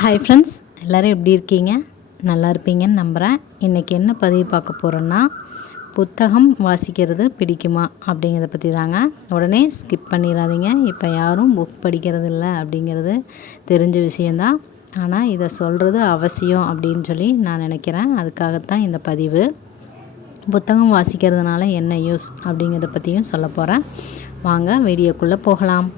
Hi friends எல்லோரும் எப்படி இருக்கீங்க? நல்லா இருப்பீங்கன்னு நம்புகிறேன் இன்றைக்கி என்ன பதிவு பார்க்க போகிறோன்னா புத்தகம் வாசிக்கிறது பிடிக்குமா அப்படிங்கிறத பற்றி தாங்க. உடனே ஸ்கிப் பண்ணிடாதீங்க. இப்போ யாரும் புக் படிக்கிறது இல்லை அப்படிங்கிறது தெரிஞ்ச விஷயந்தான் ஆனால் இதை சொல்கிறது அவசியம் அப்படின்னு சொல்லி நான் நினைக்கிறேன். அதுக்காகத்தான் இந்த பதிவு. புத்தகம் வாசிக்கிறதுனால என்ன யூஸ் அப்படிங்கிறத பற்றியும் சொல்ல போகிறேன் வாங்க வீடியோக்குள்ளே போகலாம்.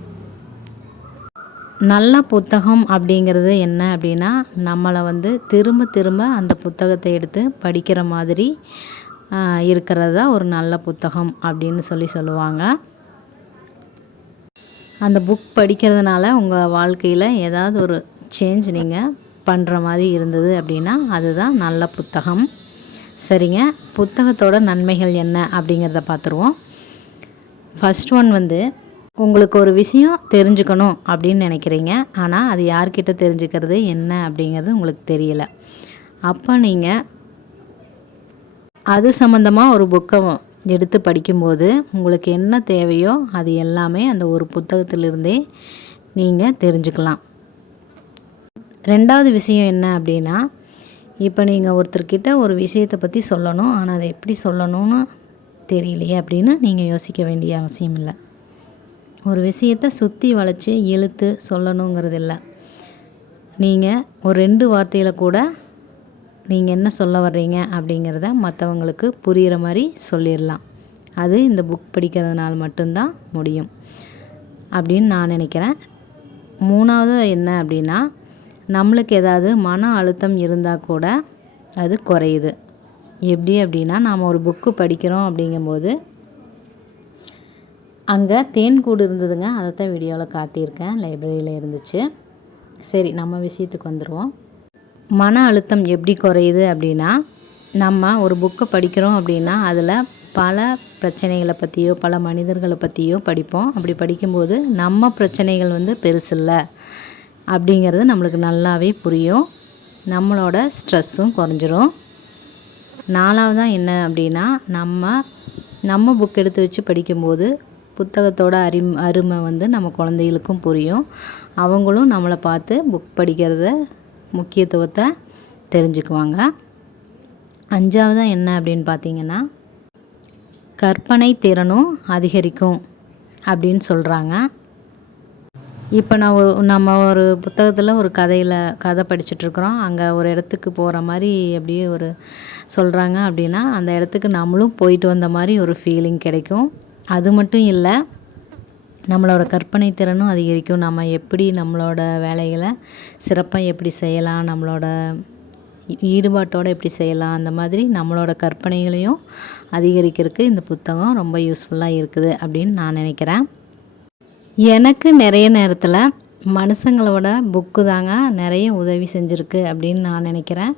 நல்ல புத்தகம் அப்படிங்கிறது என்ன அப்படின்னா நம்மளை வந்து திரும்ப திரும்ப அந்த புத்தகத்தை எடுத்து படிக்கிற மாதிரி இருக்கிறது தான் ஒரு நல்ல புத்தகம் அப்படின்னு சொல்லி சொல்லுவாங்க. அந்த புக் படிக்கிறதுனால உங்கள் வாழ்க்கையில் ஏதாவது ஒரு சேஞ்ச் நீங்கள் பண்ணுற மாதிரி இருந்தது அப்படின்னா அதுதான் நல்ல புத்தகம். சரிங்க. புத்தகத்தோட நன்மைகள் என்ன அப்படிங்கிறத பார்த்துருவோம். ஃபஸ்ட் ஒன் வந்து உங்களுக்கு ஒரு விஷயம் தெரிஞ்சுக்கணும் அப்படின்னு நினைக்கிறீங்க. ஆனால் அது யார்கிட்ட தெரிஞ்சுக்கிறது என்ன அப்படிங்கிறது உங்களுக்கு தெரியல. அப்போ நீங்கள் அது சம்மந்தமாக ஒரு புக்கை எடுத்து படிக்கும்போது உங்களுக்கு என்ன தேவையோ அது எல்லாமே அந்த ஒரு புத்தகத்திலிருந்தே நீங்கள் தெரிஞ்சுக்கலாம். ரெண்டாவது விஷயம் என்ன அப்படின்னா இப்போ நீங்கள் ஒருத்தர்கிட்ட ஒரு விஷயத்தை பற்றி சொல்லணும். ஆனால் அதை எப்படி சொல்லணும்னு தெரியலையே அப்படின்னு நீங்கள் யோசிக்க வேண்டிய அவசியம் இல்லை. ஒரு விஷயத்தை சுற்றி வளைச்சி இழுத்து சொல்லணுங்கிறது இல்லை நீங்கள் ஒரு ரெண்டு வார்த்தையில் கூட நீங்கள் என்ன சொல்ல வர்றீங்க அப்படிங்கிறத மற்றவங்களுக்கு புரிகிற மாதிரி சொல்லிடலாம் அது இந்த புக் படிக்கிறதுனால மட்டும்தான் முடியும். அப்படின்னு நான் நினைக்கிறேன். மூணாவது என்ன அப்படின்னா நம்மளுக்கு ஏதாவது மன அழுத்தம் இருந்தால் கூட அது குறையுது. எப்படி அப்படின்னா நாம் ஒரு புக்கு படிக்கிறோம் அப்படிங்கும்போது அங்கே தேன் கூடு இருந்ததுங்க. அதை தான் வீடியோவில் காட்டியிருக்கேன். லைப்ரரியில் இருந்துச்சு. சரி நம்ம விஷயத்துக்கு வந்துடுவோம் மன அழுத்தம் எப்படி குறையுது அப்படின்னா நம்ம ஒரு புக்கை படிக்கிறோம் அப்படின்னா அதில் பல பிரச்சனைகளை பற்றியோ பல மனிதர்களை பற்றியோ படிப்போம். அப்படி படிக்கும்போது நம்ம பிரச்சனைகள் வந்து பெருசில்லை அப்படிங்கிறது நம்மளுக்கு நல்லாவே புரியும். நம்மளோட ஸ்ட்ரெஸ்ஸும் குறைஞ்சிரும். நாலாவதாக என்ன அப்படின்னா நம்ம நம்ம புக் எடுத்து வச்சு படிக்கும்போது புத்தகத்தோட அரி அருமை வந்து நம்ம குழந்தைகளுக்கும் புரியும். அவங்களும் நம்மளை பார்த்து புக் படிக்கிறத முக்கியத்துவத்தை தெரிஞ்சுக்குவாங்க. அஞ்சாவதாக என்ன அப்படின்னு பார்த்தீங்கன்னா கற்பனை திறனும் அதிகரிக்கும் அப்படின்னு சொல்கிறாங்க இப்போ நான் ஒரு நம்ம ஒரு புத்தகத்தில் ஒரு கதையில் கதை படிச்சுட்ருக்குறோம் அங்கே ஒரு இடத்துக்கு போகிற மாதிரி அப்படியே ஒரு சொல்கிறாங்க அப்படின்னா அந்த இடத்துக்கு நம்மளும் போயிட்டு வந்த மாதிரி ஒரு ஃபீலிங் கிடைக்கும். அது மட்டும் இல்லை நம்மளோட கற்பனை திறனும் அதிகரிக்கும். நம்ம எப்படி நம்மளோட வேலைகளை சிறப்பாக எப்படி செய்யலாம் நம்மளோட ஈடுபாட்டோடு எப்படி செய்யலாம் அந்த மாதிரி நம்மளோட கற்பனைகளையும் அதிகரிக்கிறதுக்கு இந்த புத்தகம் ரொம்ப யூஸ்ஃபுல்லாக இருக்குது அப்படின்னு நான் நினைக்கிறேன். எனக்கு நிறைய நேரத்தில் மனுஷங்களோட புக்கு தாங்க நிறைய உதவி செஞ்சுருக்கு அப்படின்னு நான் நினைக்கிறேன்.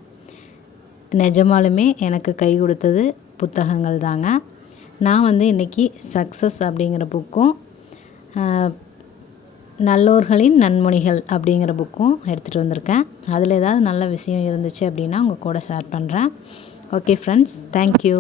நிஜமாலுமே எனக்கு கை கொடுத்தது புத்தகங்கள் தாங்க. நான் வந்து இன்றைக்கி சக்ஸஸ் அப்படிங்கிற புக்கும் நல்லோர்களின் நன்மொழிகள் அப்படிங்கிற புக்கும் எடுத்துகிட்டு வந்திருக்கேன். அதில் ஏதாவது நல்ல விஷயம் இருந்துச்சு அப்படின்னா உங்கள் கூட ஷேர் பண்ணுறேன் ஓகே ஃப்ரெண்ட்ஸ் தேங்க்யூ